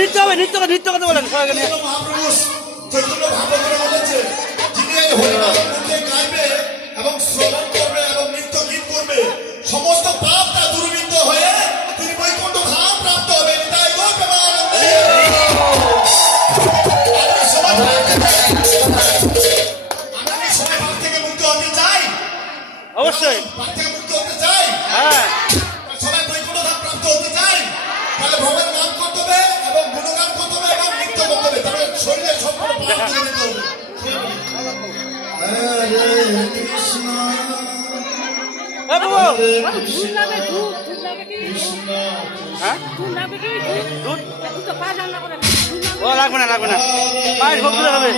নৃত্য হবে, নৃত্য কথা বলেন এবং শ্রবণ করবে এবং নৃত্য গীত করবে, সমস্ত পাপ তা দুর্বৃত্ত হয়ে তিনি বৈকুণ্ঠ ধাম প্রাপ্ত হবে। তাই গো প্রেমানন্দে আমরা কি সবাই পাপ থেকে মুক্ত হতে চাই? অবশ্যই পাপ থেকে মুক্ত হতে চাই, হ্যাঁ সবাই বৈকুণ্ঠ ধাম প্রাপ্ত হতে চাই। তাহলে ভগবানের নাম করতে হবে এবং গুণগান করতে হবে এবং নৃত্য করতে হবে, তাহলে শরীরের সম্পূর্ণ পাপ দূরীভূত হবে। হরে কৃষ্ণ লাগবে না পায়ের ভোগ দিলে হবে।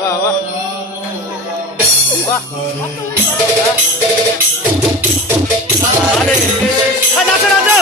বাহ বাহ বাহ নাচো নাচো